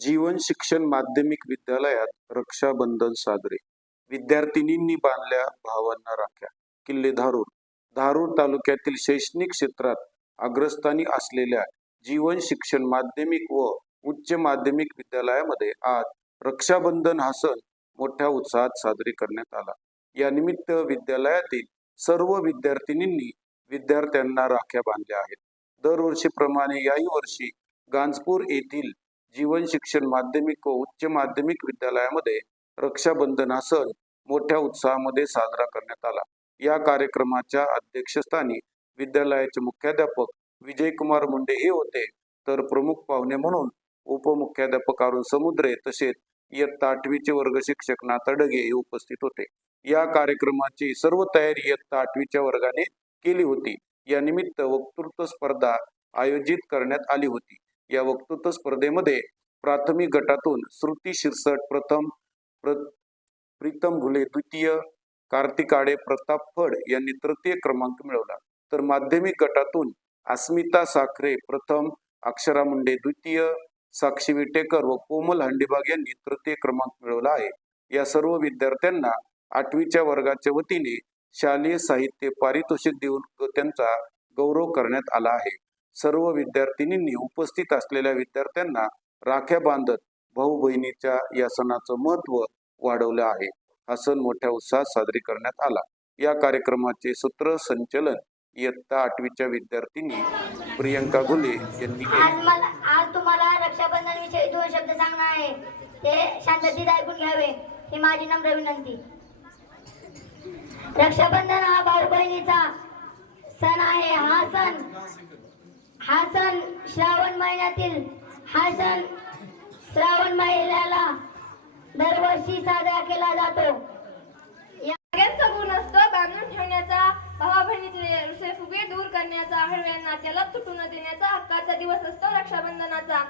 जीवन शिक्षण माध्यमिक विद्यालयात रक्षाबंधन साजरे. विद्यार्थिनींनी बांधल्या भावांना राख्या. किल्ले धारूर धारूर तालुक्यातील शैक्षणिक क्षेत्रात अग्रस्थानी असलेल्या जीवन शिक्षण माध्यमिक व उच्च माध्यमिक विद्यालयामध्ये आज रक्षाबंधन हा सण मोठ्या उत्साहात साजरी करण्यात आला. या निमित्त विद्यालयातील सर्व विद्यार्थिनींनी विद्यार्थ्यांना राख्या बांधल्या आहेत. दरवर्षीप्रमाणे याही वर्षी गांजपूर येथील जीवन शिक्षण माध्यमिक व उच्च माध्यमिक विद्यालयामध्ये रक्षाबंधन हा सण मोठ्या उत्साहामध्ये साजरा करण्यात आला. या कार्यक्रमाच्या अध्यक्षस्थानी विद्यालयाचे मुख्याध्यापक विजयकुमार मुंडे हे होते. तर प्रमुख पाहुणे म्हणून उपमुख्याध्यापक अरुण समुद्रे तसेच इयत्ता आठवीचे वर्ग शिक्षक नाथा डगे हे उपस्थित होते. या कार्यक्रमाची सर्व तयारी इयत्ता आठवीच्या वर्गाने केली होती. या निमित्त वक्तृत्व स्पर्धा आयोजित करण्यात आली होती. या वक्तृत्व स्पर्धेमध्ये प्राथमिक गटातून श्रुती शिरसट प्रथम प्र प्रीतम घुले द्वितीय कार्तिक आडे प्रताप फड यांनी तृतीय क्रमांक मिळवला. तर माध्यमिक गटातून अस्मिता साखरे प्रथम अक्षरा मुंडे द्वितीय साक्षी विटेकर व कोमल हंडीबाग यांनी तृतीय क्रमांक मिळवला आहे. या सर्व विद्यार्थ्यांना आठवीच्या वर्गाच्या वतीने शालेय साहित्य पारितोषिक देऊन त्यांचा गौरव करण्यात आला आहे. सर्व विद्यार्थिनींनी उपस्थित असलेल्या विद्यार्थ्यांना राख्या बांधत भाऊ बहिणीच्या या सणाचं महत्त्व वाढवलं आहे. हा सण मोठ्या उत्साहात साजरी करण्यात आला. या कार्यक्रमाचे सूत्रसंचलन इयत्ता आठवीच्या विद्यार्थिनी प्रियंका घुले यांनी केले. आज तुम्हाला रक्षाबंधन विषयी दोन शब्द सांगणार आहे. ते शांततेत ऐकून घ्यावे. ही माझी नम्र विनंती. रक्षाबंधन हा भाऊ बहिणीचा सण आहे. हा सण हा सण श्रावण महिन्यातील हा सण श्रावण महिन्याला दरवर्षी साजरा केला जातो. सगळ्यांचा गुण असतो बांधून ठेवण्याचा भावा बहिणीचे फुगे दूर करण्याचा हळव्या नात्याला तुटून देण्याचा हक्काचा दिवस असतो रक्षाबंधनाचा.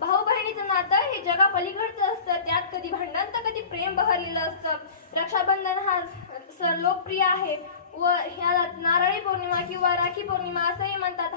भाऊ बहिणीचं नातं हे जगा पलीकडचं असतं त्यात कधी भांडण तर कधी प्रेम बहरलेलं असतं. रक्षाबंधन हा सण लोकप्रिय आहे. व ह्याला नारळी पौर्णिमा किंवा राखी पौर्णिमा असंही म्हणतात.